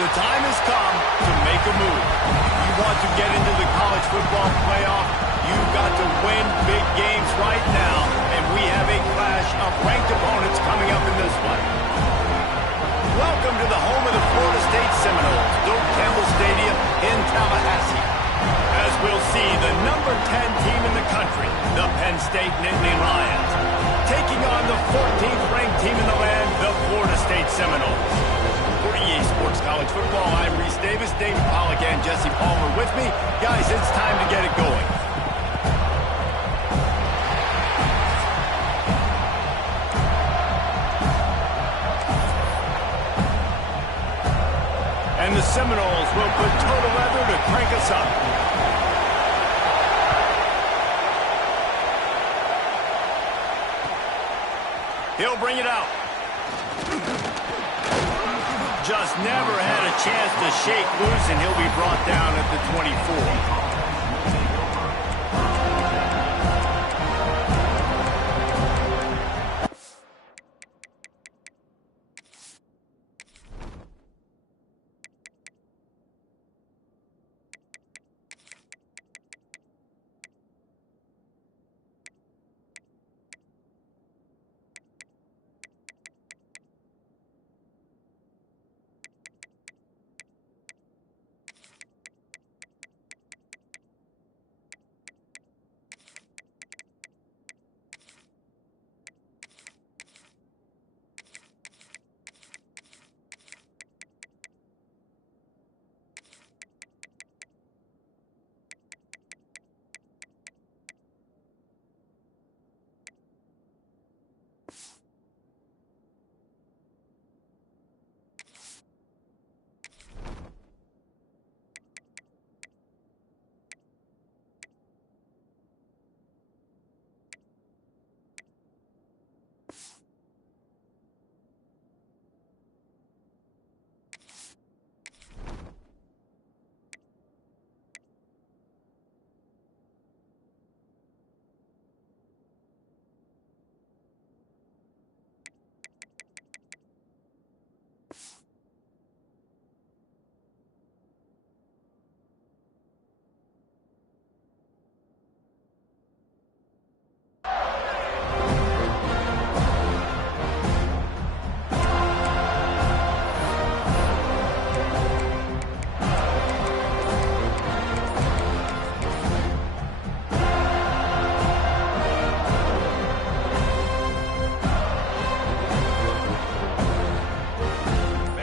The time has come to make a move. You want to get into the college football playoff, you've got to win big games right now, and we have a clash of ranked opponents coming up in this one. Welcome to the home of the Florida State Seminoles, Doak Campbell Stadium in Tallahassee. As we'll see, the number 10 team in the country, the Penn State Nittany Lions, taking on the 14th ranked team in the land, the Florida State Seminoles. For EA Sports College Football, I'm Reese Davis, David Pollack, and Jesse Palmer with me. Guys, it's time to get it going. And the Seminoles will put total leather to crank us up. He'll bring it out. Just never had a chance to shake loose, and he'll be brought down at the 24.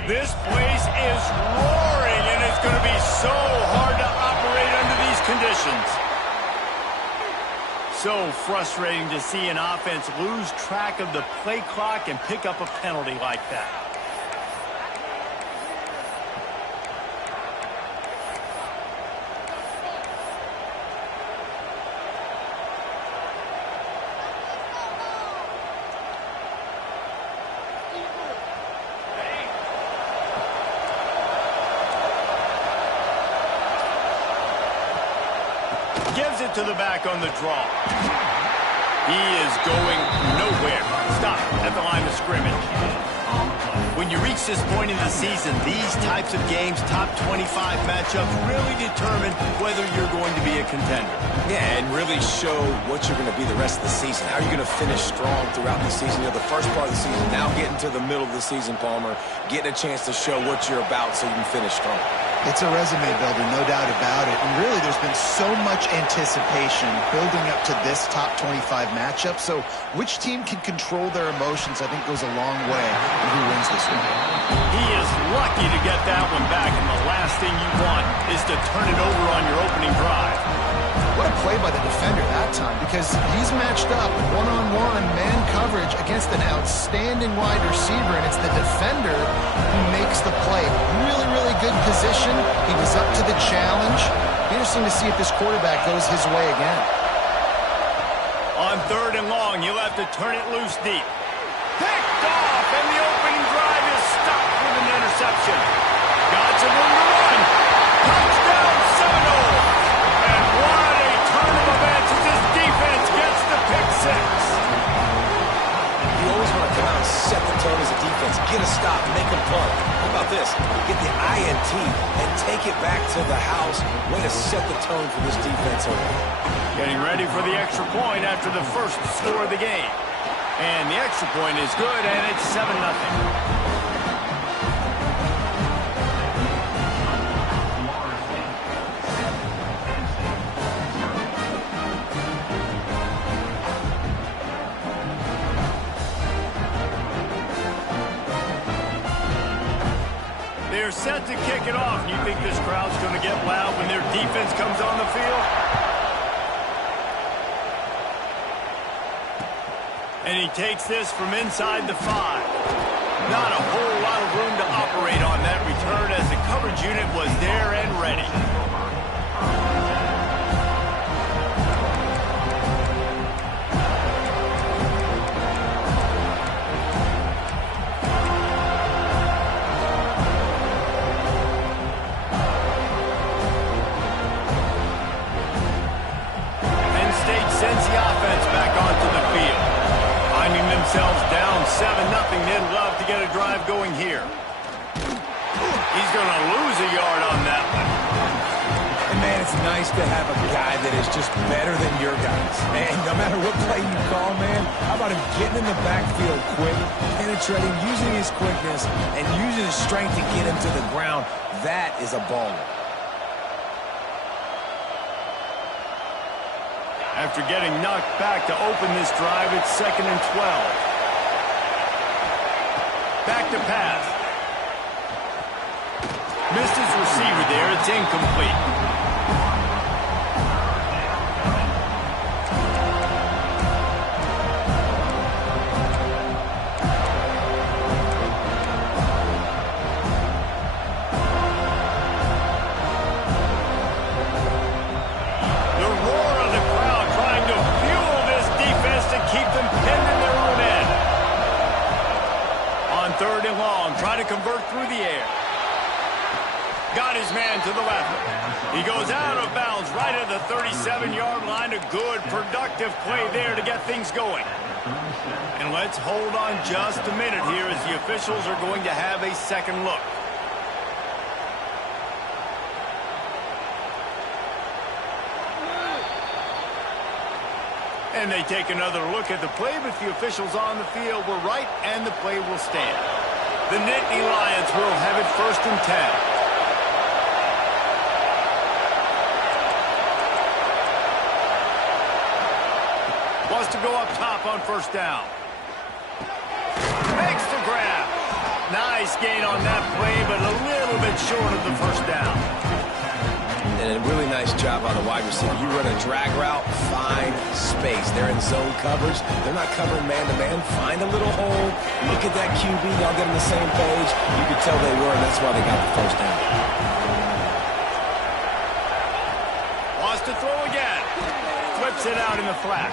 This place is roaring, and it's going to be so hard to operate under these conditions. So frustrating to see an offense lose track of the play clock and pick up a penalty like that. Throws it to the back on the draw. He is going nowhere. Stop at the line of scrimmage. When you reach this point in the season, these types of games, top 25 matchups, really determine whether you're going to be a contender. Yeah, and really show what you're going to be the rest of the season. How are you going to finish strong throughout the season? You know, the first part of the season, now getting to the middle of the season, Palmer, getting a chance to show what you're about so you can finish strong. It's a resume builder, no doubt about it. And really, there's been so much anticipation building up to this top 25 matchup. So which team can control their emotions, I think, goes a long way in who wins this one. He is lucky to get that one back, and the last thing you want is to turn it over on your opening drive. What a play by the defender that time, because he's matched up one-on-one man coverage against an outstanding wide receiver, and it's the defender who makes the play. Really, really good position. He was up to the challenge. Interesting to see if this quarterback goes his way again. On 3rd and long, you'll have to turn it loose deep. Picked off, and the opening drive is stopped with an interception. Got some room to run. Touchdown, Seminoles. And what a turn of events as this defense gets the pick six. You always want to come out and set the tone as a defense. Get a stop, make them punt. How about this? Get the INT and take it back to the house. Way to set the tone for this defense over. Getting ready for the extra point after the first score of the game. And the extra point is good, and it's 7-0. They're set to kick it off. You think this crowd's going to get loud when their defense comes on the field? And he takes this from inside the 5. Not a whole lot of room to operate on that return as the coverage unit was there and ready. Penn State sends the offense back onto the field. Finding themselves down 7-0, they'd love to get a drive going here. He's going to lose a yard on that one. And, man, it's nice to have a guy that is just better than your guys. And no matter what play you call, man, how about him getting in the backfield quick, penetrating, using his quickness, and using his strength to get him to the ground. That is a baller. After getting knocked back to open this drive, it's 2nd and 12. Back to pass. Missed his receiver there. It's incomplete. Trying to convert through the air. Got his man to the left. He goes out of bounds right at the 37-yard line. A good, productive play there to get things going. And let's hold on just a minute here as the officials are going to have a second look. And they take another look at the play, but the officials on the field were right, and the play will stand. The Nittany Lions will have it 1st and 10. Wants to go up top on 1st down. Makes the grab. Nice gain on that play, but a little bit short of the 1st down. And a really nice job on the wide receiver. You run a drag route, find space. They're in zone coverage. They're not covering man-to-man. Find a little hole. Look at that QB. Y'all get on the same page. You could tell they were, and that's why they got the 1st down. Wants to throw again. Flips it out in the flat.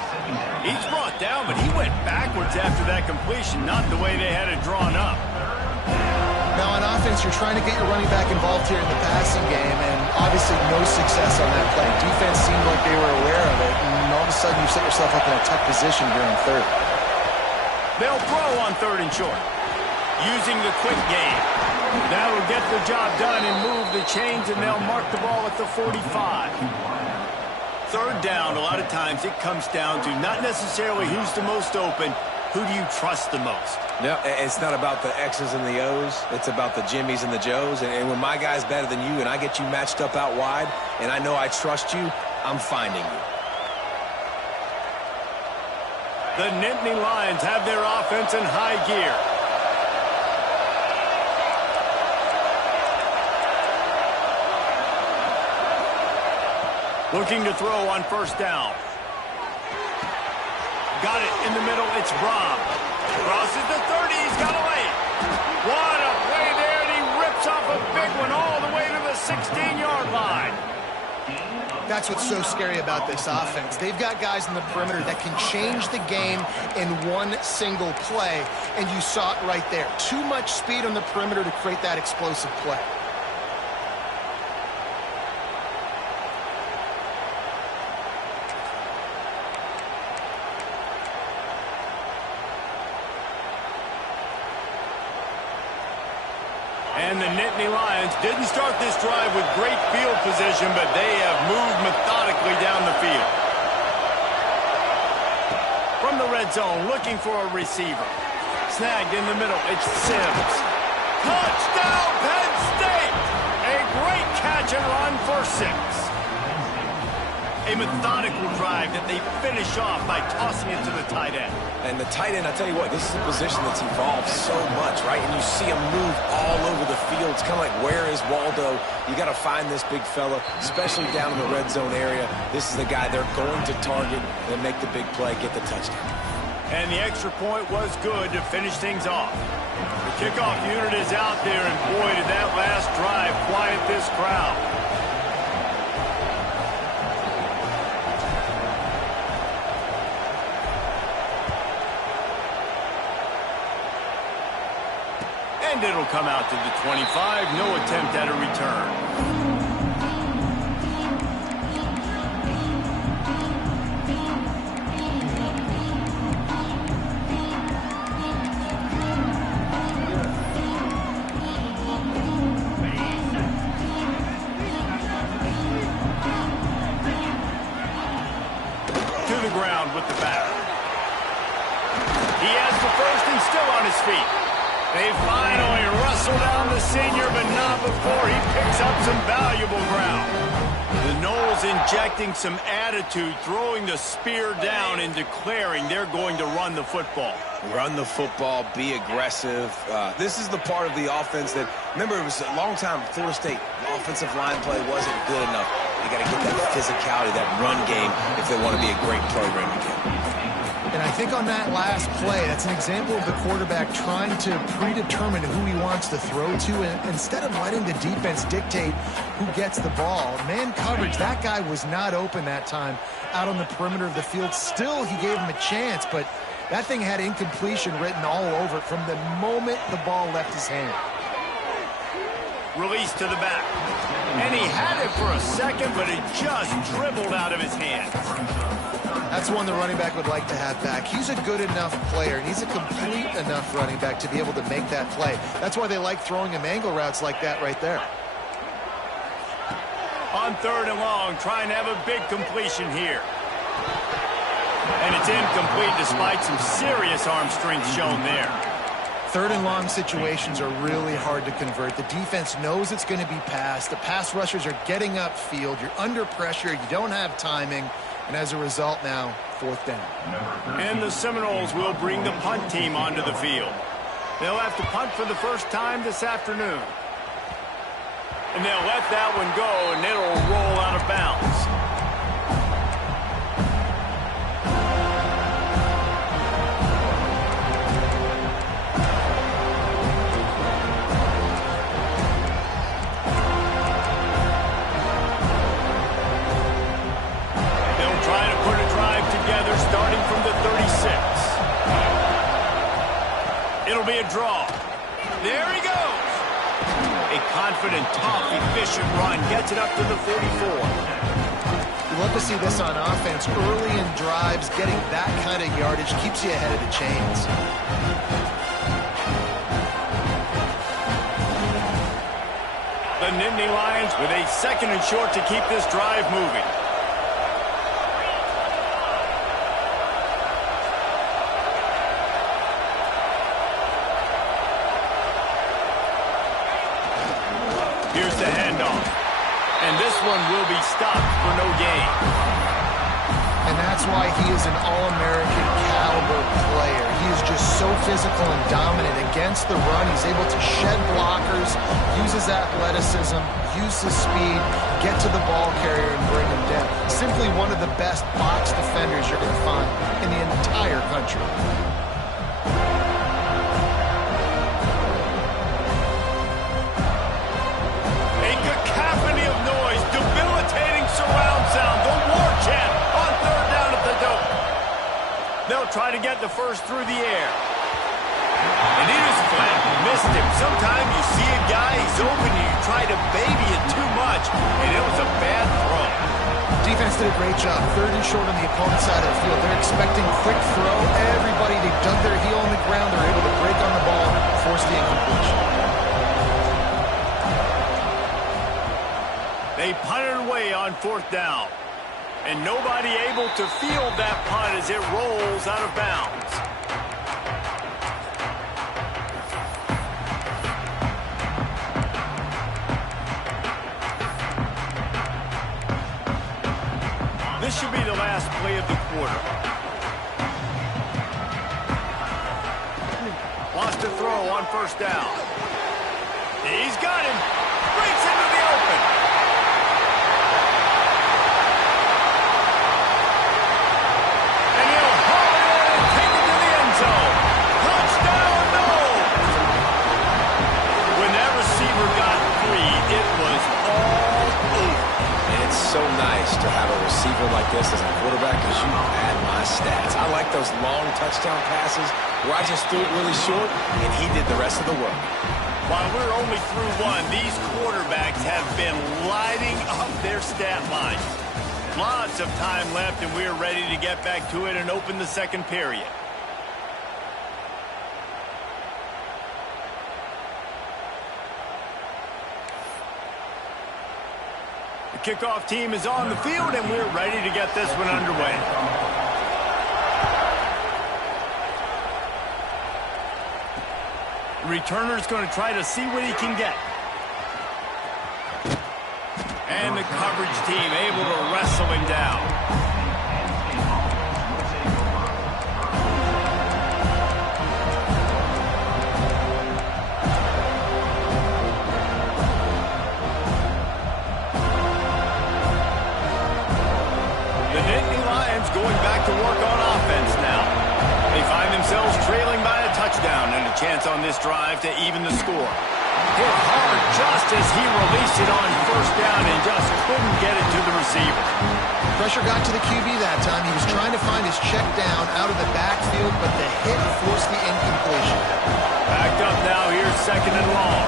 He's brought down, but he went backwards after that completion, not the way they had it drawn up. Now on offense, you're trying to get your running back involved here in the passing game, and obviously no success on that play. Defense seemed like they were aware of it, and all of a sudden you set yourself up in a tough position here on third. They'll throw on 3rd and short. Using the quick game. That'll get the job done and move the chains, and they'll mark the ball at the 45. 3rd down, a lot of times it comes down to not necessarily who's the most open, who do you trust the most? No, it's not about the X's and the O's. It's about the Jimmies and the Joes. And when my guy's better than you and I get you matched up out wide and I know I trust you, I'm finding you. The Nittany Lions have their offense in high gear. Looking to throw on 1st down. Got it in the middle. It's Braum. Crosses the 30. He's got away. What a play there, and he rips off a big one all the way to the 16-yard line. That's what's so scary about this offense. They've got guys in the perimeter that can change the game in one single play, and you saw it right there. Too much speed on the perimeter to create that explosive play. And the Nittany Lions didn't start this drive with great field position, but they have moved methodically down the field. From the red zone, looking for a receiver. Snagged in the middle, it's Sims. Touchdown, Penn State! A great catch and run for 6. A methodical drive that they finish off by tossing it to the tight end. And the tight end, I tell you what, this is a position that's evolved so much, right? And you see him move all over the field. It's kind of like, where is Waldo? You got to find this big fella, especially down in the red zone area. This is the guy they're going to target and make the big play, get the touchdown. And the extra point was good to finish things off. The kickoff unit is out there, and boy, did that last drive quiet this crowd. And it'll come out to the 25. No attempt at a return. To the ground with the bat. He has the first and still on his feet. They finally wrestle down the senior, but not before he picks up some valuable ground. The Noles injecting some attitude, throwing the spear down and declaring they're going to run the football. Run the football, be aggressive. This is the part of the offense that, remember, it was a long time, Florida State, the offensive line play wasn't good enough. They got to get that physicality, that run game, if they want to be a great program again. And I think on that last play, that's an example of the quarterback trying to predetermine who he wants to throw to, and instead of letting the defense dictate who gets the ball. Man coverage, that guy was not open that time out on the perimeter of the field. Still, he gave him a chance, but that thing had incompletion written all over it from the moment the ball left his hand. Release to the back. And he had it for a second, but it just dribbled out of his hands. That's one the running back would like to have back. He's a good enough player, and he's a complete enough running back to be able to make that play. That's why they like throwing him angle routes like that right there. On 3rd and long, trying to have a big completion here. And it's incomplete despite some serious arm strength shown there. 3rd and long situations are really hard to convert. The defense knows it's going to be passed. The pass rushers are getting upfield. You're under pressure. You don't have timing. And as a result now, 4th down. And the Seminoles will bring the punt team onto the field. They'll have to punt for the first time this afternoon. And they'll let that one go, and it'll roll out of bounds. Starting from the 36. It'll be a draw. There he goes. A confident, tough, efficient run gets it up to the 44. You love to see this on offense. Early in drives, getting that kind of yardage keeps you ahead of the chains. The Nittany Lions with a 2nd and short to keep this drive moving. Here's the handoff. And this one will be stopped for no gain. And that's why he is an All-American caliber player. He is just so physical and dominant against the run. He's able to shed blockers, use his athleticism, use his speed, get to the ball carrier and bring him down. Simply one of the best box defenders you're going to find in the entire country. A cacophony of noise, debilitating surround sound, the war chant on 3rd down at the dope. They'll try to get the first through the air. And he was flat, missed him. Sometimes you see a guy, he's open, and you try to baby it too much, and it was a bad throw. Defense did a great job. 3rd and short on the opponent's side of the field. They're expecting quick throw. Everybody, they dug their heel on the ground. They're able to break on the ball, force the incompletion. They punted away on 4th down. And nobody able to field that punt as it rolls out of bounds. This should be the last play of the quarter. Lost a throw on 1st down. He's got him. Breaks into the open. And he'll haul it in and take it to the end zone. Touchdown, no! When that receiver got free, it was all over. And it's so nice to have a receiver like this as a quarterback because you add my stats. I like those long touchdown passes where I just threw it really short and he did the rest of the work. While we're only through one, these quarterbacks have been lighting up their stat lines. Lots of time left, and we're ready to get back to it and open the 2nd period. The kickoff team is on the field, and we're ready to get this one underway. The returner's going to try to see what he can get. And the coverage team able to wrestle him down. The Nittany Lions going back to work on offense now. They find themselves trailing by a touchdown and a chance on this drive to even the score. Hit hard just as he released it on 1st down and just couldn't get it to the receiver. Pressure got to the QB that time. He was trying to find his check down out of the backfield, but the hit forced the incompletion. Backed up now, here's 2nd and long.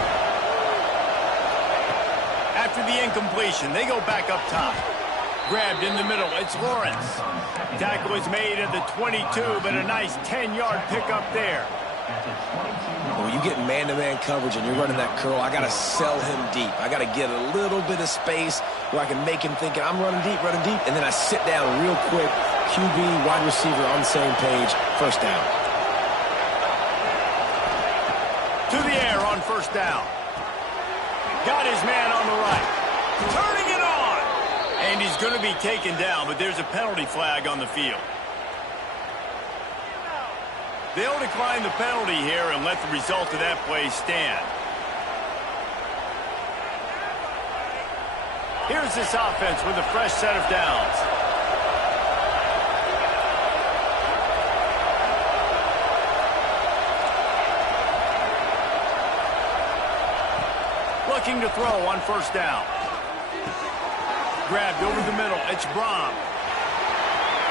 After the incompletion, they go back up top. Grabbed in the middle, it's Lawrence. Tackle is made at the 22, but a nice 10-yard pickup there. When you get man-to-man coverage and you're running that curl, I got to sell him deep. I got to get a little bit of space where I can make him think I'm running deep, and then I sit down real quick. QB, wide receiver on the same page, 1st down. To the air on 1st down. Got his man on the right. Turning it on. And he's going to be taken down, but there's a penalty flag on the field. They'll decline the penalty here and let the result of that play stand. Here's this offense with a fresh set of downs. Looking to throw on 1st down. Grabbed over the middle. It's Brom.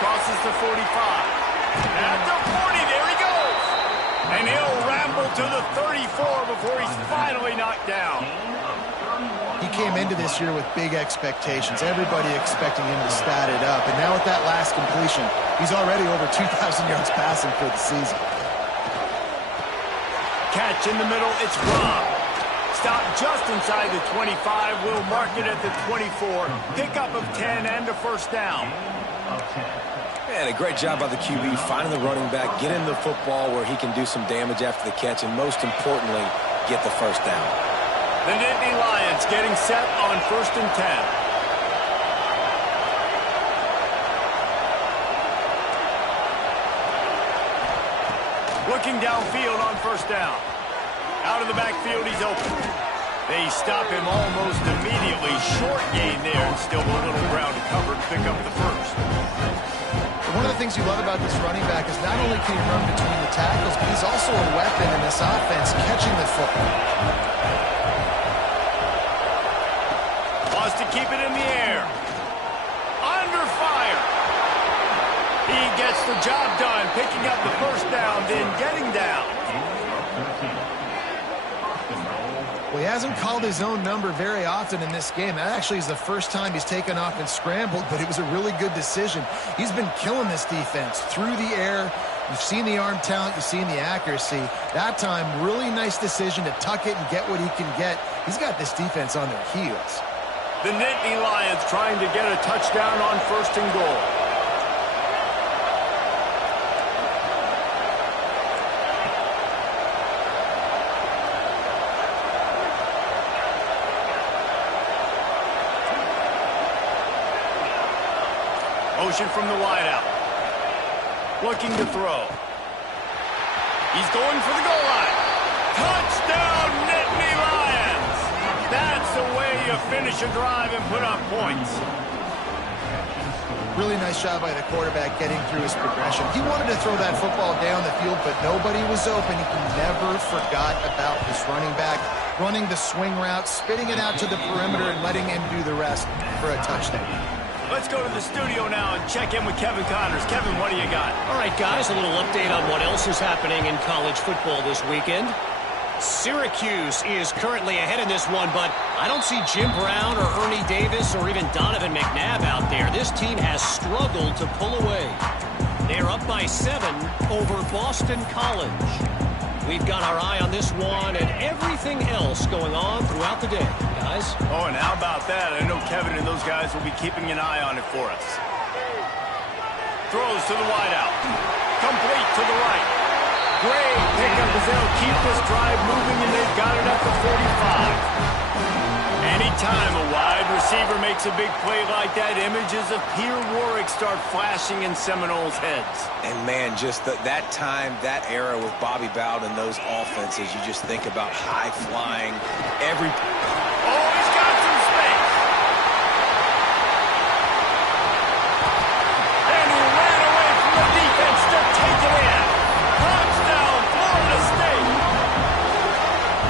Crosses the 45. At the 40, there he goes. And he'll ramble to the 34 before he's finally knocked down. He came into this year with big expectations. Everybody expecting him to stat it up. And now with that last completion, he's already over 2,000 yards passing for the season. Catch in the middle, it's Rob. Stop just inside the 25. We'll mark it at the 24. Pickup of 10 and a first down. Man, a great job by the QB finding the running back, get him the football where he can do some damage after the catch, and most importantly, get the first down. The Nittany Lions getting set on 1st and 10. Looking downfield on 1st down. Out of the backfield, he's open. They stop him almost immediately. Short gain there, and still a little ground to cover to pick up the first. One of the things you love about this running back is not only can he run between the tackles, but he's also a weapon in this offense, catching the football. Wants to keep it in the air. Under fire. He gets the job done, picking up the first down, then getting down. Well, he hasn't called his own number very often in this game. That actually is the first time he's taken off and scrambled, but it was a really good decision. He's been killing this defense through the air. You've seen the arm talent, you've seen the accuracy. That time, really nice decision to tuck it and get what he can get. He's got this defense on their heels. The Nittany Lions trying to get a touchdown on 1st and goal. Motion from the wideout. Looking to throw. He's going for the goal line. Touchdown, Nittany Lions! That's the way you finish a drive and put up points. Really nice job by the quarterback getting through his progression. He wanted to throw that football down the field, but nobody was open. He never forgot about this running back, running the swing route, spitting it out to the perimeter, and letting him do the rest for a touchdown. Let's go to the studio now and check in with Kevin Connors. Kevin, what do you got? All right, guys, a little update on what else is happening in college football this weekend. Syracuse is currently ahead in this one, but I don't see Jim Brown or Ernie Davis or even Donovan McNabb out there. This team has struggled to pull away. They're up by 7 over Boston College. We've got our eye on this one and everything else going on throughout the day, guys. Oh, and how about that? I know Kevin and those guys will be keeping an eye on it for us. Throws to the wideout. Complete to the right. Great pickup as they'll keep this drive moving, and they've got it at the 45. Anytime a wide receiver makes a big play like that, images of Peter Warwick start flashing in Seminoles' heads. And, man, just that time, that era with Bobby Bowden and those offenses, you just think about high-flying, every... Oh, he's got some space. And he ran away from the defense to take it in. Touchdown, Florida State.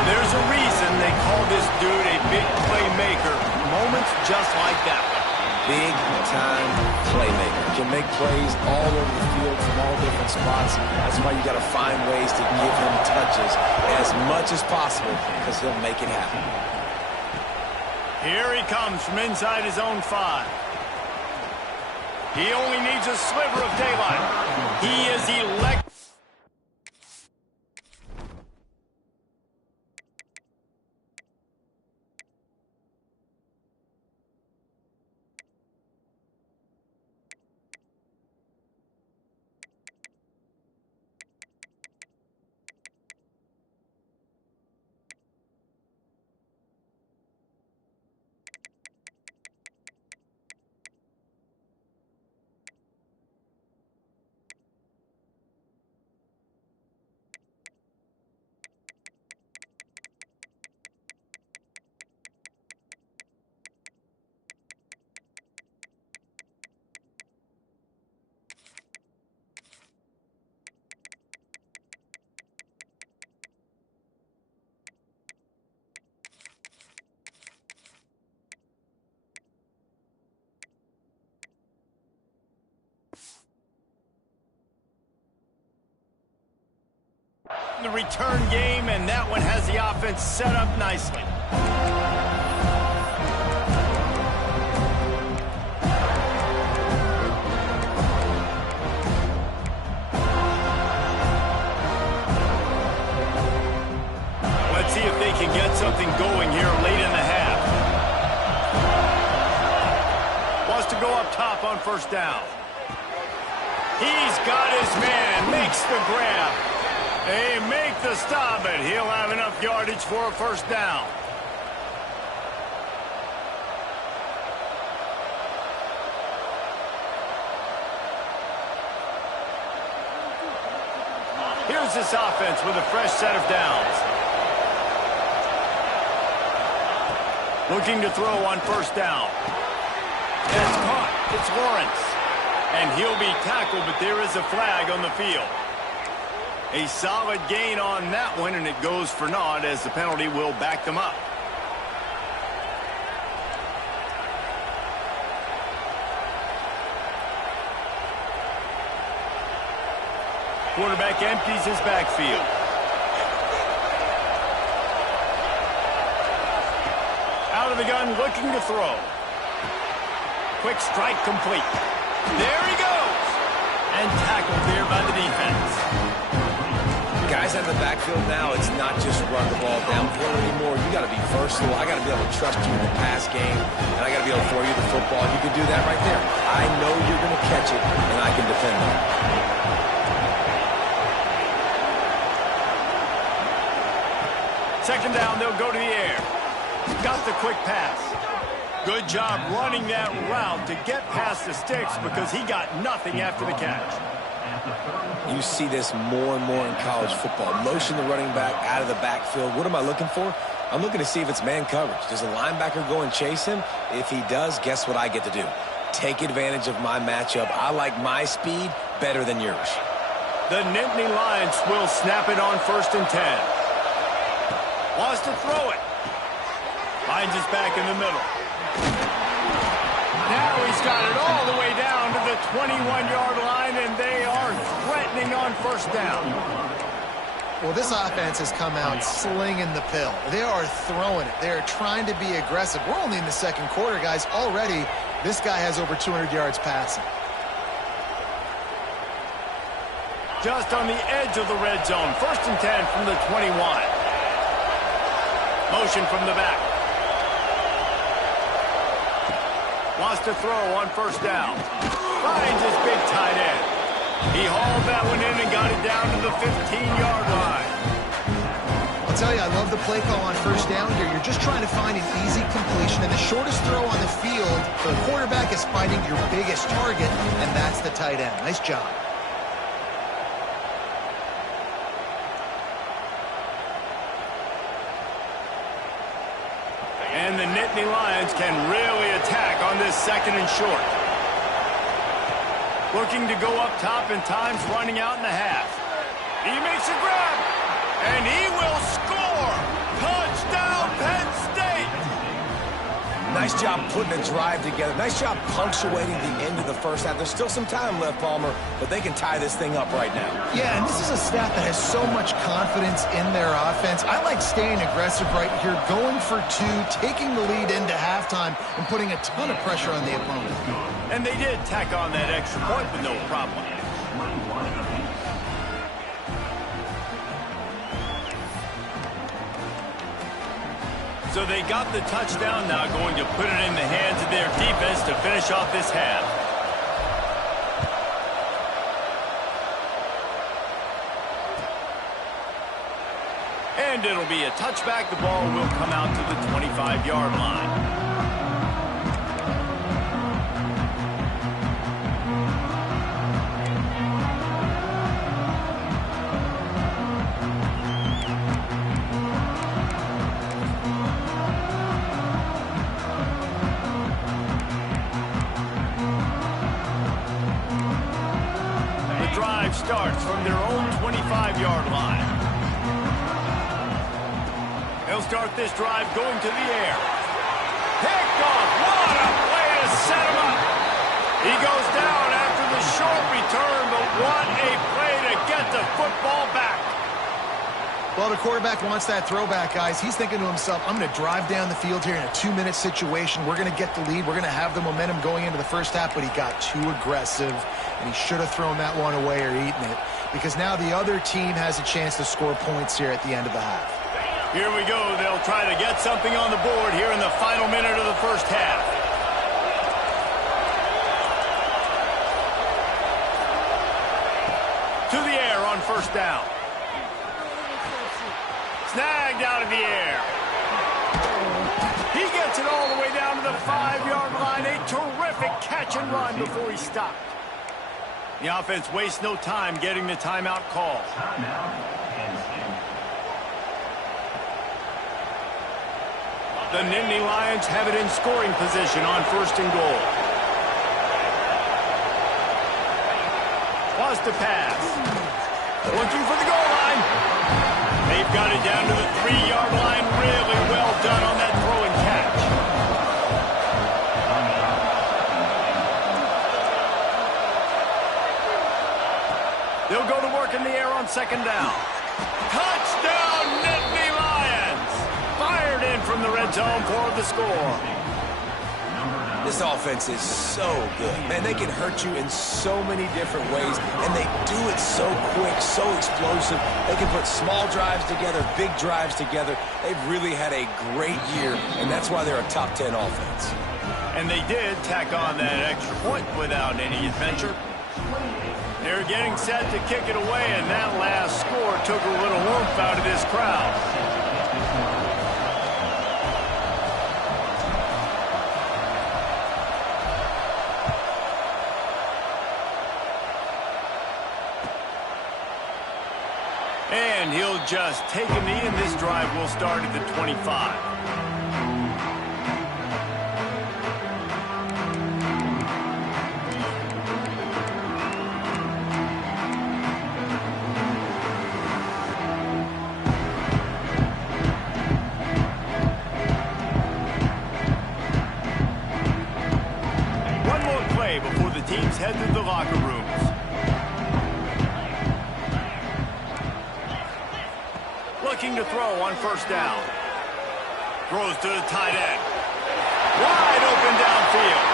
There's a reason they call this dude a big playmaker. Moments just like that one. Big-time playmaker. Can make plays all over the field from all different spots. That's why you got to find ways to give him touches as much as possible because he'll make it happen. Here he comes from inside his own 5. He only needs a sliver of daylight. He is electric. The return game, and that one has the offense set up nicely. Let's see if they can get something going here late in the half. Wants to go up top on first down. He's got his man, makes the grab. They make the stop, but he'll have enough yardage for a first down. Here's this offense with a fresh set of downs. Looking to throw on first down. That's caught. It's Lawrence. And he'll be tackled, but there is a flag on the field. A solid gain on that one, and it goes for naught as the penalty will back them up. Quarterback empties his backfield. Out of the gun, looking to throw. Quick strike complete. There he goes. And tackled there by the defense. Guys out of the backfield now, it's not just run the ball downfield anymore. You got to be versatile. I got to be able to trust you in the pass game, and I got to be able to throw you the football. You can do that right there. I know you're going to catch it, and I can defend it. Second down, they'll go to the air. Got the quick pass. Good job running that route to get past the sticks because he got nothing after the catch. You see this more and more in college football. Motion the running back out of the backfield. What am I looking for? I'm looking to see if it's man coverage. Does the linebacker go and chase him? If he does, guess what I get to do? Take advantage of my matchup. I like my speed better than yours. The Nittany Lions will snap it on 1st and 10. Wants to throw it. Finds his back in the middle. Now he's got it all the way down to the 21-yard line, and they are threatening on first down. Well, this offense has come out slinging the pill. They are throwing it. They are trying to be aggressive. We're only in the second quarter, guys. Already, this guy has over 200 yards passing. Just on the edge of the red zone. 1st and 10 from the 21. Motion from the back. Wants to throw on first down. Finds his big tight end. He hauled that one in and got it down to the 15-yard line. I'll tell you, I love the play call on first down here. You're just trying to find an easy completion, and the shortest throw on the field for the quarterback is finding your biggest target, and that's the tight end. Nice job. And the Nittany Lions can really attack on this 2nd and short. Looking to go up top, and time's running out in the half. He makes a grab, and he will score. Touchdown, Penn State. Nice job putting a drive together. Nice job punctuating the end of the first half. There's still some time left, Palmer, but they can tie this thing up right now. Yeah, and this is a staff that has so much confidence in their offense. I like staying aggressive right here, going for two, taking the lead into halftime, and putting a ton of pressure on the opponent. And they did tack on that extra point with no problem. So they got the touchdown, now going to put it in the hands of their defense to finish off this half. And it'll be a touchback. The ball will come out to the 25-yard line. Starts from their own 25-yard line. They'll start this drive going to the air. Picked off. What a way to set him up. He goes down after the short return, but what a play to get the football back. Well, the quarterback wants that throwback, guys. He's thinking to himself, I'm going to drive down the field here in a 2-minute situation. We're going to get the lead. We're going to have the momentum going into the first half, but he got too aggressive, and he should have thrown that one away or eaten it, because now the other team has a chance to score points here at the end of the half. Here we go. They'll try to get something on the board here in the final minute of the first half. To the air on first down. Snagged out of the air. He gets it all the way down to the 5-yard line. A terrific catch and run before he stopped. The offense wastes no time getting the timeout call. The Nittany Lions have it in scoring position on first and goal. Wants to pass. Looking for the goal line. They've got it down to the 3-yard line. Really well done on that throw and catch. They'll go to work in the air on second down. Touchdown, Nittany Lions! Fired in from the red zone for the score. This offense is so good. Man, they can hurt you in so many different ways, and they do it so quick, so explosive. They can put small drives together, big drives together. They've really had a great year, and that's why they're a top 10 offense. And they did tack on that extra point without any adventure. They're getting set to kick it away, and that last score took a little oomph out of this crowd. And he'll just take a knee, and this drive will start at the 25. One more play before the teams head to the locker rooms. Looking to throw on first down. Throws to the tight end. Wide open downfield.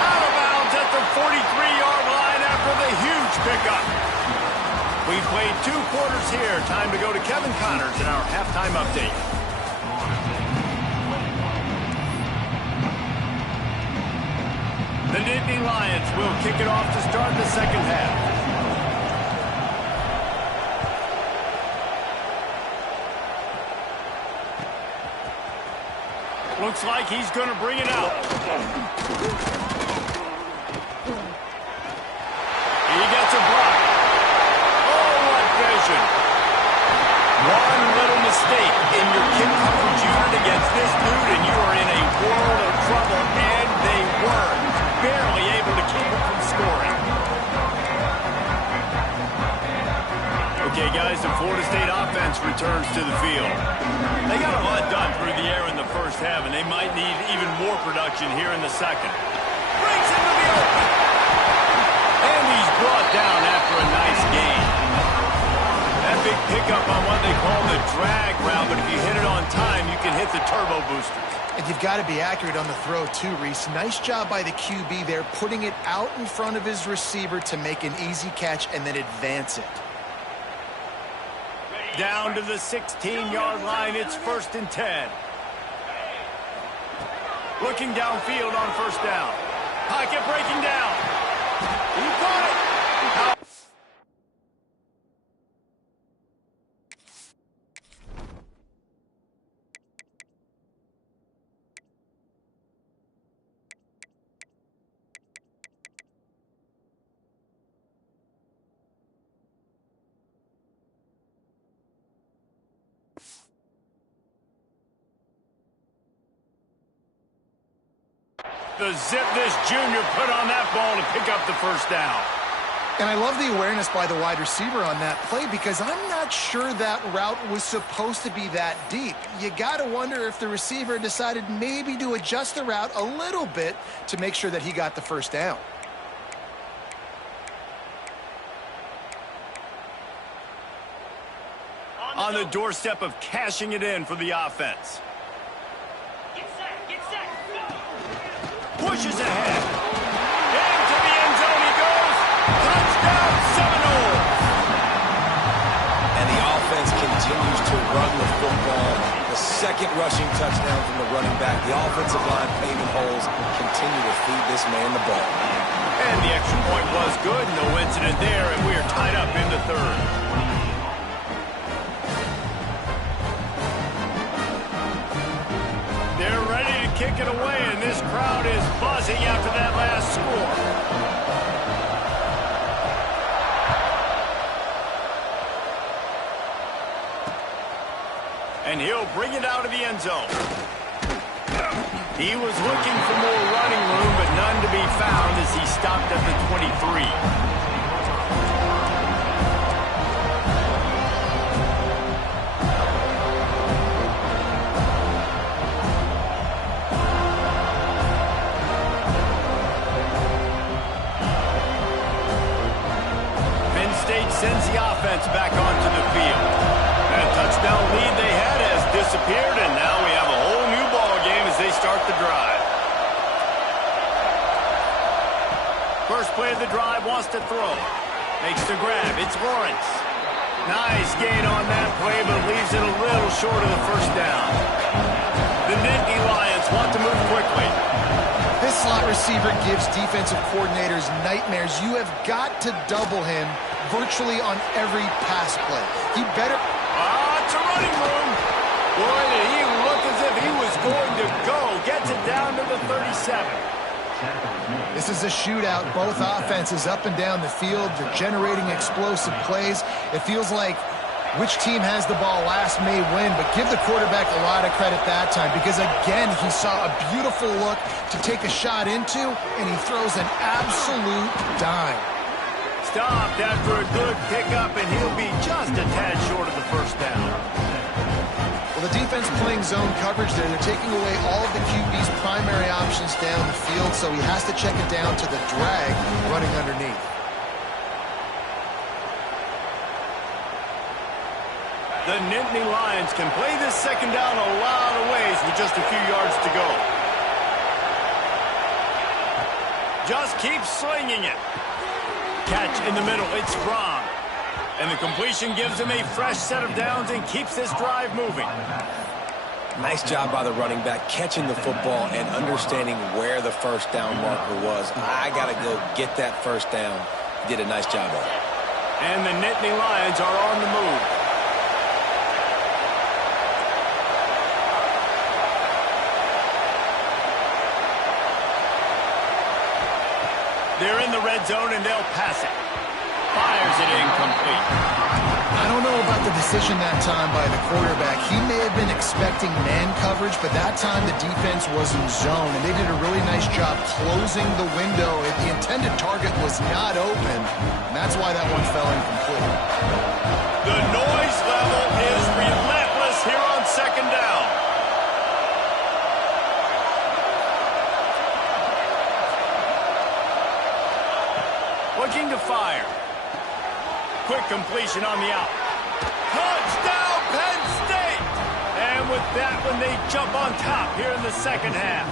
Out of bounds at the 43-yard line after the huge pickup. We've played 2 quarters here. Time to go to Kevin Connors in our halftime update. The Nittany Lions will kick it off to start the second half. Looks like he's going to bring it out. He gets a block. Oh, what vision. One little mistake in your kick coverage unit against this dude, and you are in a world of trouble, and they were barely able to keep him from scoring. Okay, guys, the Florida State offense returns to the field. They got a lot done through the air in the first half, and they might need even more production here in the second. Brings into the open. And he's brought down after a nice gain. That big pickup on what they call the drag route, but if you hit it on time, you can hit the turbo boosters. And you've got to be accurate on the throw, too, Reese. Nice job by the QB there, putting it out in front of his receiver to make an easy catch and then advance it. Down to the 16-yard line, it's 1st and 10. Looking downfield on first down. Pocket breaking down. He caught it. The zip this junior put on that ball to pick up the first down. And I love the awareness by the wide receiver on that play, because I'm not sure that route was supposed to be that deep. You got to wonder if the receiver decided maybe to adjust the route a little bit to make sure that he got the first down. on the doorstep of cashing it in for the offense. Pushes ahead. Into the end zone he goes. Touchdown Seminoles. And the offense continues to run the football. The second rushing touchdown from the running back. The offensive line paving holes continue to feed this man the ball. And the extra point was good. No incident there, and we are tied up in the third. They're ready to kick it away, and this crowd is buzzing after that last score. And he'll bring it out of the end zone. He was looking for more running room, but none to be found as he stopped at the 23. Penn State sends the offense back onto the field. That touchdown lead they had has disappeared, and now we have a whole new ball game as they start the drive. First play of the drive, wants to throw. Makes the grab. It's Lawrence. Nice gain on that play, but leaves it a little short of the first down. The Nittany Lions want to move quickly. This slot receiver gives defensive coordinators nightmares. You have got to double him virtually on every pass play. He better... It's a running room. Boy, did he look as if he was going to go. Gets it down to the 37. This is a shootout. Both offenses up and down the field. They're generating explosive plays. It feels like which team has the ball last may win, but give the quarterback a lot of credit that time because, again, he saw a beautiful look to take a shot into, and he throws an absolute dime. Stopped after a good pickup, and he'll be just a tad short of the first down. Well, the defense playing zone coverage there. They're taking away all of the QB's primary options down the field, so he has to check it down to the drag running underneath. The Nittany Lions can play this second down a lot of ways with just a few yards to go. Just keep slinging it. Catch in the middle. It's strong. And the completion gives him a fresh set of downs and keeps this drive moving. Nice job by the running back catching the football and understanding where the first down marker was. I got to go get that first down. He did a nice job of it. And the Nittany Lions are on the move. They're in the red zone, and they'll pass it. Fires it incomplete. I don't know about the decision that time by the quarterback. He may have been expecting man coverage, but that time the defense was in zone, and they did a really nice job closing the window. The intended target was not open, and that's why that one fell incomplete. The noise level is relentless here on second down. Looking to fire. Quick completion on the out. Touchdown, Penn State! And with that one, they jump on top here in the second half.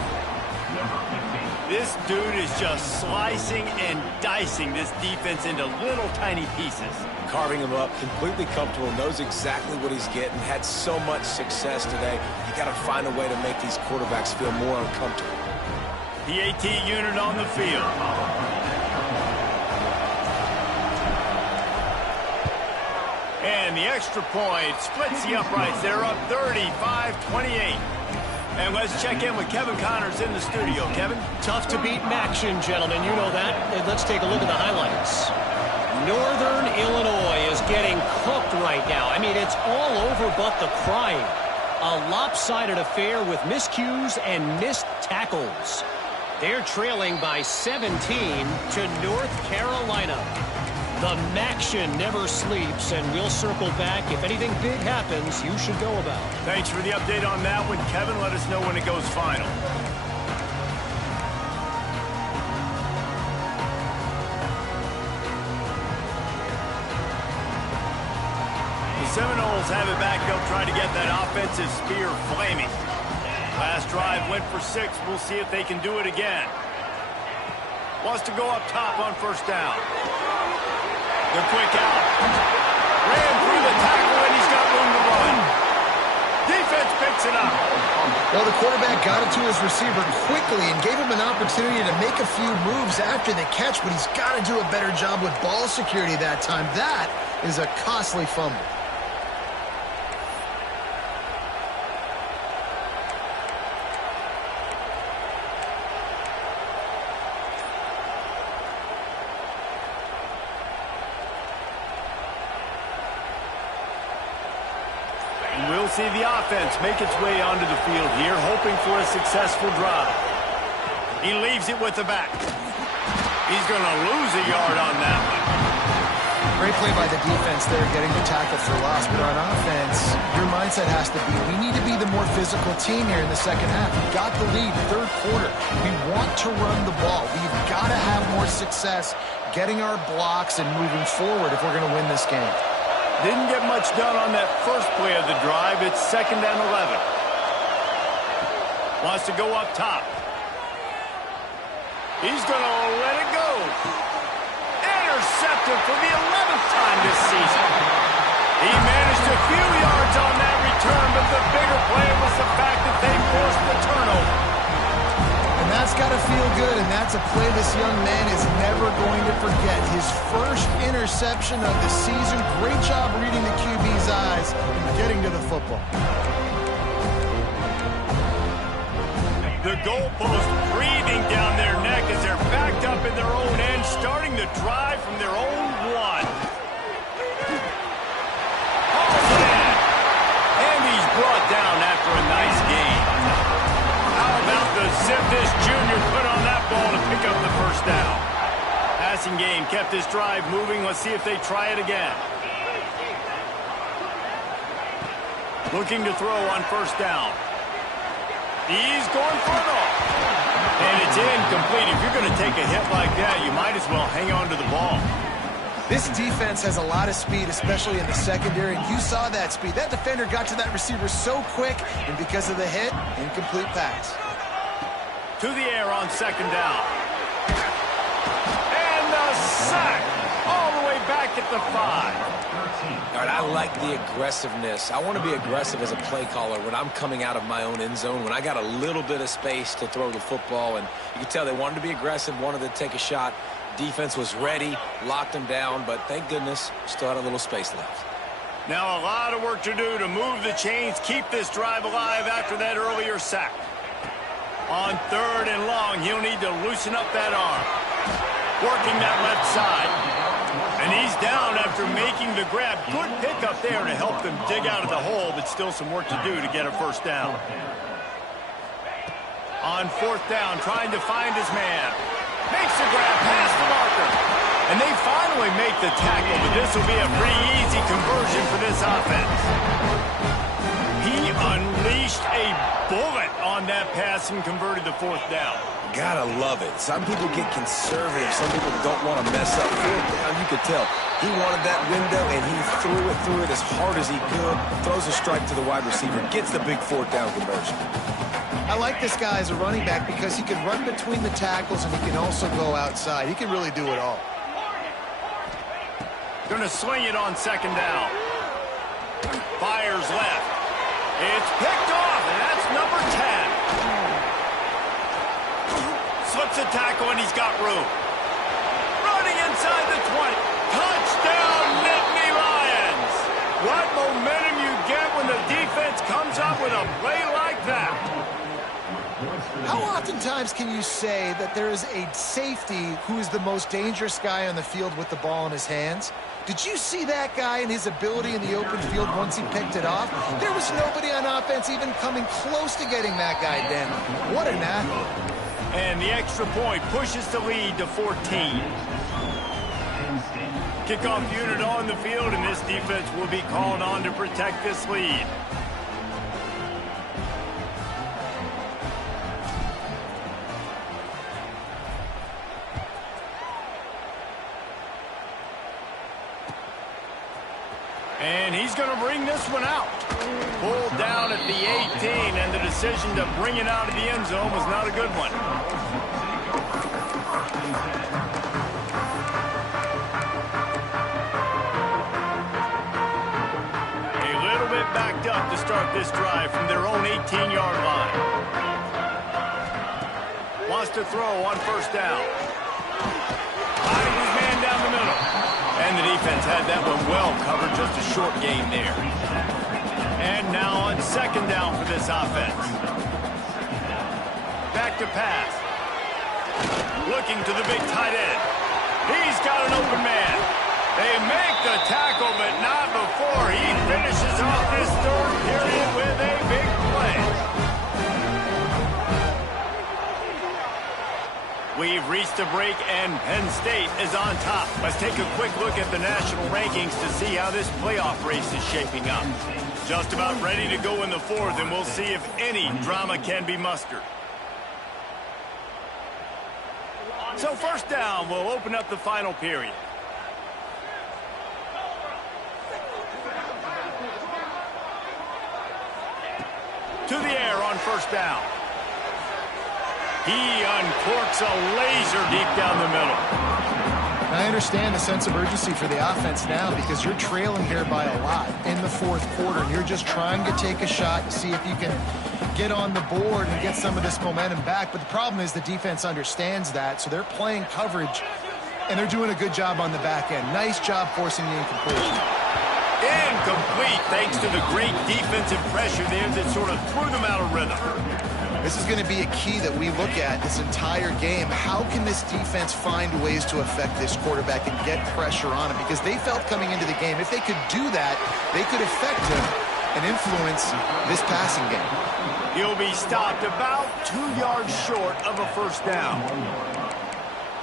This dude is just slicing and dicing this defense into little tiny pieces. Carving him up, completely comfortable, knows exactly what he's getting, had so much success today. You got to find a way to make these quarterbacks feel more uncomfortable. PAT unit on the field. And the extra point splits the uprights. They're up 35-28. And let's check in with Kevin Connors in the studio. Kevin? Tough to beat action, gentlemen. You know that. And let's take a look at the highlights. Northern Illinois is getting cooked right now. I mean, it's all over but the crying. A lopsided affair with miscues and missed tackles. They're trailing by 17 to North Carolina. The Maction never sleeps, and we'll circle back. If anything big happens, you should know about. Thanks for the update on that one, Kevin. Let us know when it goes final. The Seminoles have it back. They'll try to get that offensive spear flaming. Last drive went for 6. We'll see if they can do it again. Wants to go up top on first down. The quick out. Ran through the tackle, and he's got room to run. Defense picks it up. Well, the quarterback got it to his receiver quickly and gave him an opportunity to make a few moves after the catch, but he's got to do a better job with ball security that time. That is a costly fumble. We'll see the offense make its way onto the field here, hoping for a successful drive. He leaves it with the back. He's going to lose a yard on that one. Great play by the defense there, getting the tackle for loss. But on offense, your mindset has to be, we need to be the more physical team here in the second half. We've got the lead, third quarter. We want to run the ball. We've got to have more success getting our blocks and moving forward if we're going to win this game. Didn't get much done on that first play of the drive. It's 2nd and 11. Wants to go up top. He's going to let it go. Intercepted for the 11th time this season. He managed a few yards on that return, but the bigger play was the fact that they forced the turnover. And that's got to feel good, and that's a play this young man is never going to forget. His first interception of the season. Great job reading the QB's eyes and getting to the football. The goalpost breathing down their neck as they're backed up in their own end, starting the drive from their own 1. Hauls it in. And he's brought down after a nice gain. How about the zip this junior put on that ball to pick up the first down? Passing game kept this drive moving. Let's see if they try it again. Looking to throw on first down. He's going for it all. And it's incomplete. If you're going to take a hit like that, you might as well hang on to the ball. This defense has a lot of speed, especially in the secondary, and you saw that speed. That defender got to that receiver so quick, and because of the hit, incomplete pass. To the air on 2nd down. And the sack all the way back at the 5. All right, I like the aggressiveness. I want to be aggressive as a play caller when I'm coming out of my own end zone, when I got a little bit of space to throw the football, and you can tell they wanted to be aggressive, wanted to take a shot. Defense was ready, locked them down, but thank goodness, still had a little space left. Now a lot of work to do to move the chains, keep this drive alive after that earlier sack. On 3rd and long, he'll need to loosen up that arm. Working that left side. And he's down after making the grab. Good pickup there to help them dig out of the hole, but still some work to do to get a first down. On 4th down, trying to find his man. Makes the grab past the marker. And they finally make the tackle, but this will be a pretty easy conversion for this offense. He unleashed a bullet on that pass and converted the 4th down. Gotta love it. Some people get conservative. Some people don't want to mess up. 4th down, you could tell. He wanted that window, and he threw it as hard as he could. Throws a strike to the wide receiver. Gets the big 4th down conversion. I like this guy as a running back because he can run between the tackles, and he can also go outside. He can really do it all. Going to swing it on 2nd down. Fires left. It's picked off, and that's number 10. Slips a tackle, and he's got room. Running inside the 20. Touchdown, Nittany Lions! What momentum you get when the defense comes up with a play like that. How oftentimes can you say that there is a safety who is the most dangerous guy on the field with the ball in his hands? Did you see that guy and his ability in the open field once he picked it off? There was nobody on offense even coming close to getting that guy down. What an athlete. And the extra point pushes the lead to 14. Kickoff unit on the field, and this defense will be called on to protect this lead. And he's going to bring this one out. Pulled down at the 18, and the decision to bring it out of the end zone was not a good one. A little bit backed up to start this drive from their own 18-yard line. Wants to throw on first down. Hiding his man down the middle. And the defense had that one well covered, just a short gain there. And now on second down for this offense. Back to pass. Looking to the big tight end. He's got an open man. They make the tackle, but not before he finishes off this third period with a big play. We've reached a break, and Penn State is on top. Let's take a quick look at the national rankings to see how this playoff race is shaping up. Just about ready to go in the fourth, and we'll see if any drama can be mustered. So first down, we'll open up the final period. To the air on first down. He uncorks a laser deep down the middle. I understand the sense of urgency for the offense now because you're trailing here by a lot in the fourth quarter, and you're just trying to take a shot to see if you can get on the board and get some of this momentum back. But the problem is the defense understands that, so they're playing coverage, and they're doing a good job on the back end. Nice job forcing the incompletion. Incomplete, thanks to the great defensive pressure there that sort of threw them out of rhythm. This is going to be a key that we look at this entire game. How can this defense find ways to affect this quarterback and get pressure on him? Because they felt coming into the game, if they could do that, they could affect him and influence this passing game. He'll be stopped about 2 yards short of a first down.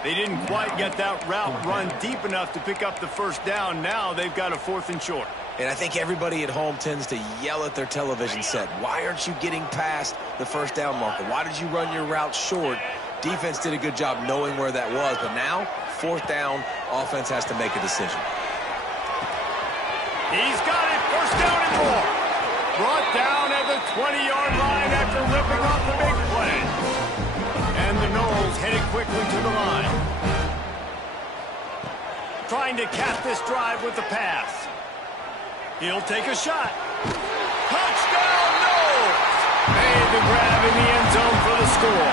They didn't quite get that route run deep enough to pick up the first down. Now they've got a 4th and short. And I think everybody at home tends to yell at their television set. Why aren't you getting past the first down marker? Why did you run your route short? Defense did a good job knowing where that was. But now, 4th down, offense has to make a decision. He's got it. First down and more. Brought down at the 20-yard line after ripping off the big play. And the Noles headed quickly to the line. Trying to cap this drive with the pass. He'll take a shot. Touchdown, Noles! Made the grab in the end zone for the score.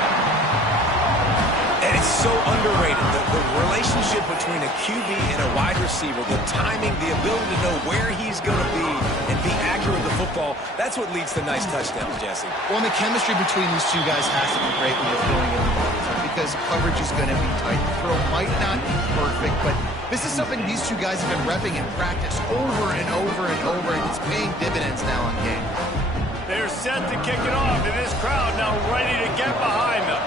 And it's so underrated. The relationship between a QB and a wide receiver, the timing, the ability to know where he's going to be and be accurate with the football, that's what leads to nice touchdowns, Jesse. Well, and the chemistry between these two guys has to be great when you're throwing in the ball because coverage is going to be tight. The throw might not be perfect, but this is something these two guys have been repping in practice over and over and over, and it's paying dividends now on game. They're set to kick it off, and this crowd now ready to get behind them.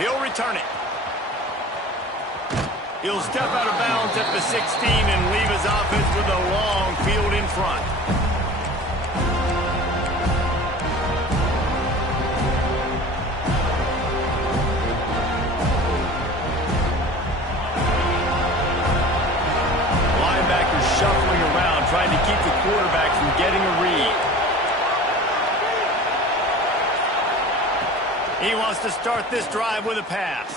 He'll return it. He'll step out of bounds at the 16 and leave his offense with a long field in front. Linebackers shuffling around, trying to keep the quarterback from getting a read. He wants to start this drive with a pass.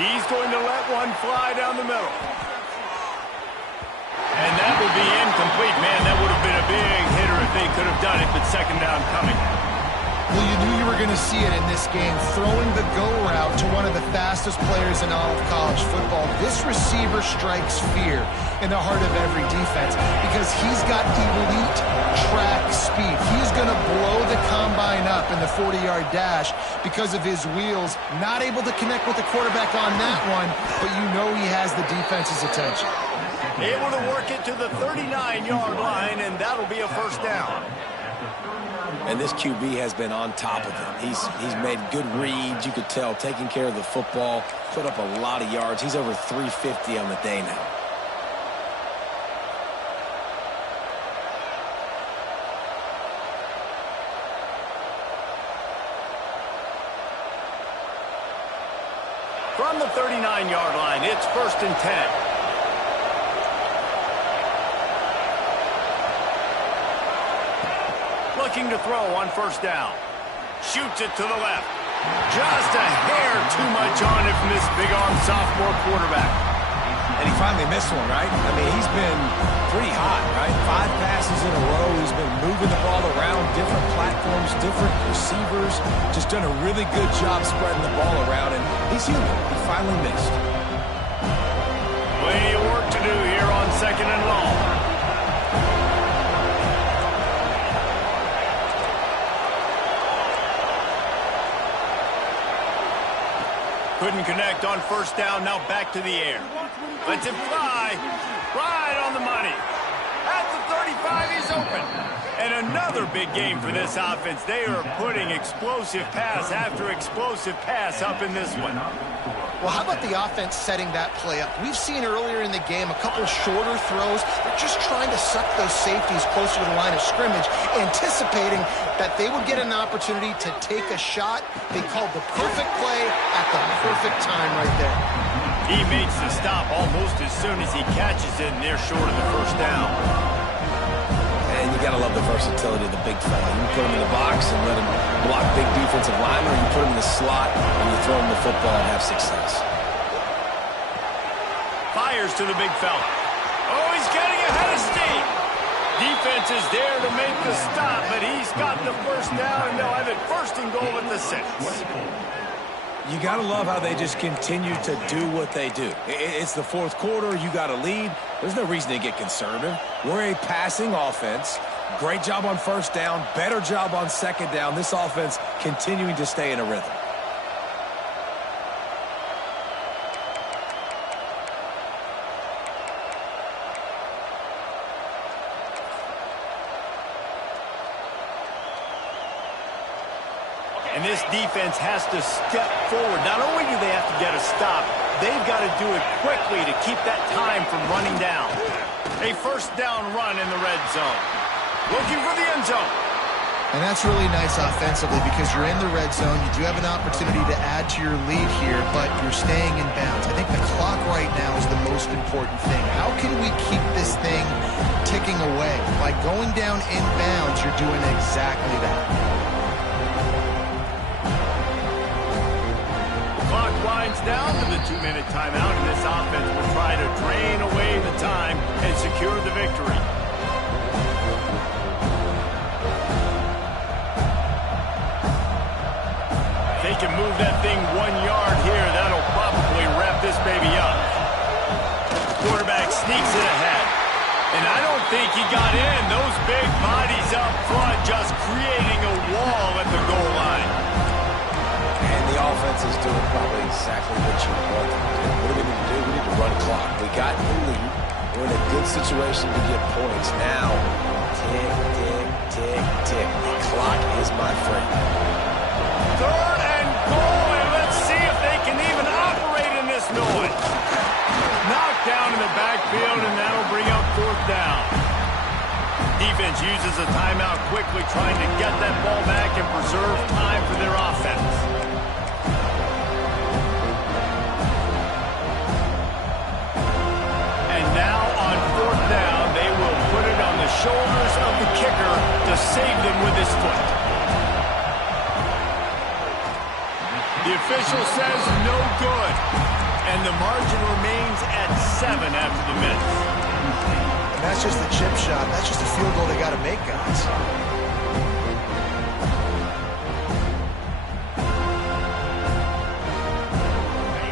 He's going to let one fly down the middle. And that will be incomplete. Man, that would have been a big hitter if they could have done it, but second down coming. Well, you knew you were going to see it in this game, throwing the go route to one of the fastest players in all of college football. This receiver strikes fear in the heart of every defense because he's got elite track speed. He's going to blow the combine up in the 40-yard dash because of his wheels. Not able to connect with the quarterback on that one, but you know he has the defense's attention. Able to work it to the 39-yard line, and that'll be a first down. And this QB has been on top of him. He's made good reads, you could tell, taking care of the football, put up a lot of yards. He's over 350 on the day now. From the 39-yard line, 1st and 10. Looking to throw on 1st down. Shoots it to the left. Just a hair too much on it from this big-arm sophomore quarterback. And he finally missed one, right? I mean, he's been pretty hot, right? 5 passes in a row. He's been moving the ball around different platforms, different receivers. Just done a really good job spreading the ball around, and he's human. He finally missed. Plenty of work to do here on 2nd and long. Couldn't connect on 1st down, now back to the air. Lets it fly, right on the money. At the 35, he's open. And another big game for this offense. They are putting explosive pass after explosive pass up in this one. Well, how about the offense setting that play up? We've seen earlier in the game a couple shorter throws. They're just trying to suck those safeties closer to the line of scrimmage, anticipating that they would get an opportunity to take a shot. They called the perfect play at the perfect time right there. He makes the stop almost as soon as he catches it, and they're short of the 1st down. And you got to love the versatility of the big fella. You can put him in the box and let him block big defensive linemen, or you put him in the slot and you throw him the football and have success. Fires to the big fella. Oh, he's getting ahead of steam. Defense is there to make the stop, but he's got the 1st down, and they'll have it 1st and goal at the 6. You got to love how they just continue to do what they do. It's the 4th quarter. You got to lead. There's no reason to get conservative. We're a passing offense. Great job on 1st down. Better job on 2nd down. This offense continuing to stay in a rhythm. And this defense has to step forward. Not only do they have to get a stop, they've got to do it quickly to keep that time from running down. A 1st down run in the red zone. Looking for the end zone. And that's really nice offensively because you're in the red zone. You do have an opportunity to add to your lead here, but you're staying in bounds. I think the clock right now is the most important thing. How can we keep this thing ticking away? By going down in bounds, you're doing exactly that. Winds down to the 2-minute timeout, and this offense will try to drain away the time and secure the victory. They can move that thing 1 yard here. That'll probably wrap this baby up. Quarterback sneaks it ahead. And I don't think he got in. Those big bodies up front just creating a wall at the goal line. The offense is doing probably exactly what you want them to do. What do we need to do? We need to run clock. We got the lead. We're in a good situation to get points. Now, tick, tick, tick, tick. The clock is my friend. 3rd and goal, and let's see if they can even operate in this noise. Knocked down in the backfield, and that'll bring up 4th down. Defense uses a timeout quickly, trying to get that ball back and preserve time for their offense. Shoulders of the kicker to save them with his foot. The official says no good, and the margin remains at 7 after the miss. And that's just the chip shot. That's just a field goal they got to make, guys.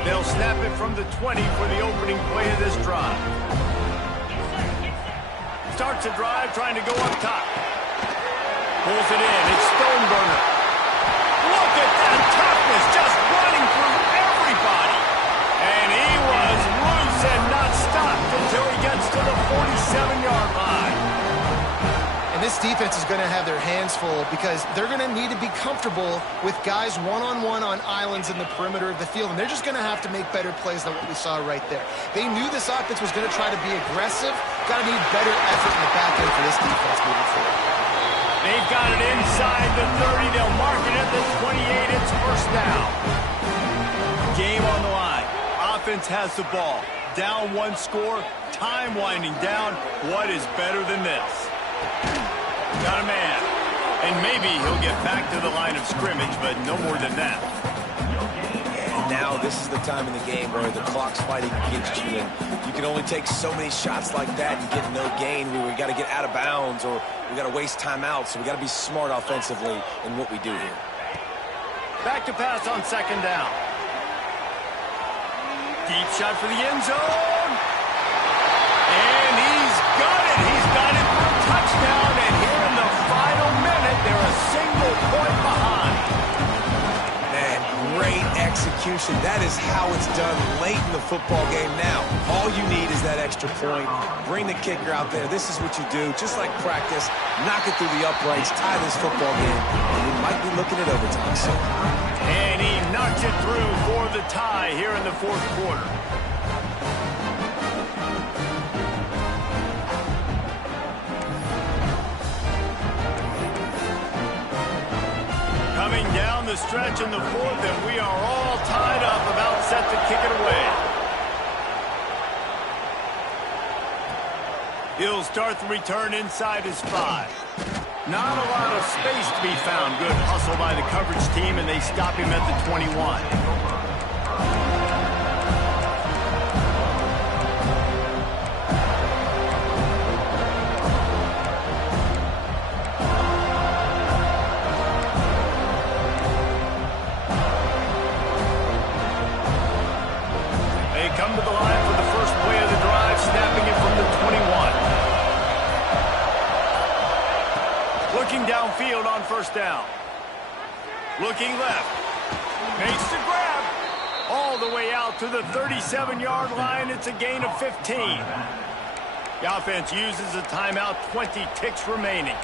They'll snap it from the 20 for the opening play of this drive. Starts a drive, trying to go up top. Pulls it in. It's Stoneburner. Look at that toughness, just running through everybody. And he was loose and not stopped until he gets to the 47-yard line. And this defense is going to have their hands full because they're going to need to be comfortable with guys one-on-one on islands in the perimeter of the field. And they're just going to have to make better plays than what we saw right there. They knew this offense was going to try to be aggressive. Got to need better effort in the back end for this defense moving forward. They've got it inside the 30. They'll mark it at the 28. It's 1st down. Game on the line. offense has the ball. Down one score, time winding down. What is better than this? Got a man. And maybe he'll get back to the line of scrimmage, but no more than that. And now this is the time in the game where the clock's fighting against you, and you can only take so many shots like that and get no gain. We got to get out of bounds, or we got to waste timeouts, so we got to be smart offensively in what we do here. Back to pass on second down. Deep shot for the end zone. And he's got it. He's got it for a touchdown. And here in the final minute, they're a single point behind. Man, great execution. That is how it's done late in the football game now. All you need is that extra point. Bring the kicker out there. This is what you do. Just like practice, knock it through the uprights, tie this football game, and we might be looking at overtime soon. And he knocks it through for the tie here in the fourth quarter. Coming down the stretch in the fourth, and we are all tied up, about set to kick it away. He'll start the return inside his 5. Not a lot of space to be found. Good hustle by the coverage team, and they stop him at the 21. They come to the line for the first play of the drive, snapping it from the 21. Looking downfield on first down. Looking left. Makes the grab. All the way out to the 37-yard line. It's a gain of 15. The offense uses a timeout. 20 ticks remaining.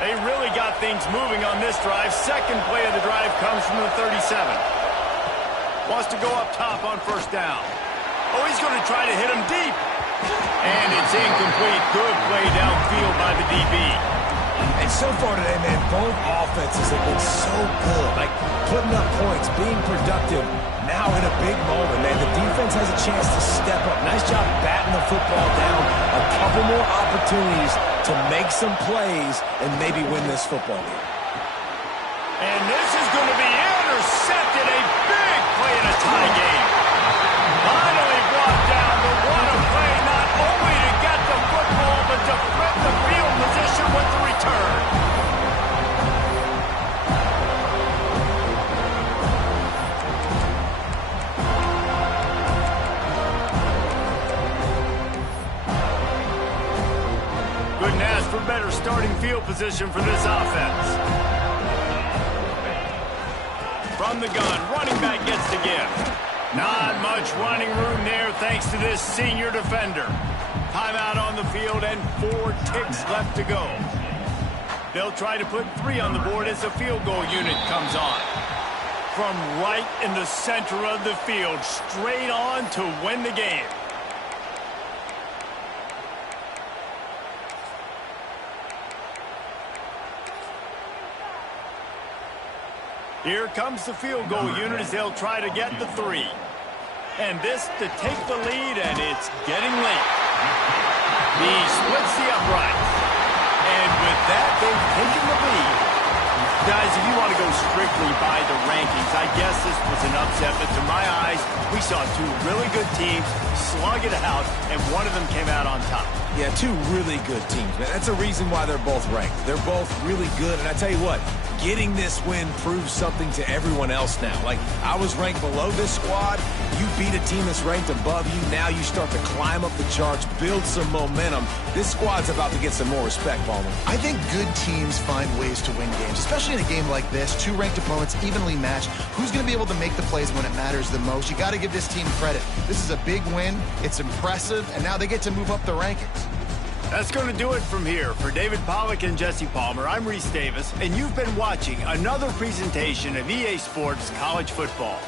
They really got things moving on this drive. Second play of the drive comes from the 37. Wants to go up top on first down. Oh, he's going to try to hit him deep. And it's incomplete. Good play downfield by the DB. And so far today, man, both offenses have been so good. Like, putting up points, being productive. Now in a big moment, man, the defense has a chance to step up. Nice job batting the football down. A couple more opportunities to make some plays and maybe win this football game. And this is going to be intercepted. A big play in a tie game. Finally brought down, but what a play, not only to get the football, but to flip the field position with the return. Couldn't ask for better starting field position for this offense. From the gun, running back gets the give. Not much running room there thanks to this senior defender. Timeout on the field and 4 ticks left to go. They'll try to put 3 on the board as the field goal unit comes on. From right in the center of the field, straight on to win the game. Here comes the field goal unit as they'll try to get the 3. And this to take the lead, and it's getting late. He splits the uprights. And with that, they've taken the lead. Guys, if you want to go strictly by the rankings, I guess this was an upset, but to my eyes, we saw 2 really good teams slug it out, and one of them came out on top. Yeah, 2 really good teams, man. That's a reason why they're both ranked. They're both really good, and I tell you what, getting this win proves something to everyone else now. Like, I was ranked below this squad. You beat a team that's ranked above you. Now you start to climb up the charts, build some momentum. This squad's about to get some more respect, Palmer. I think good teams find ways to win games, especially in a game like this. 2 ranked opponents evenly matched. Who's going to be able to make the plays when it matters the most? You got to give this team credit. This is a big win. It's impressive, and now they get to move up the rankings. That's going to do it from here. For David Pollack and Jesse Palmer, I'm Reese Davis, and you've been watching another presentation of EA Sports College Football.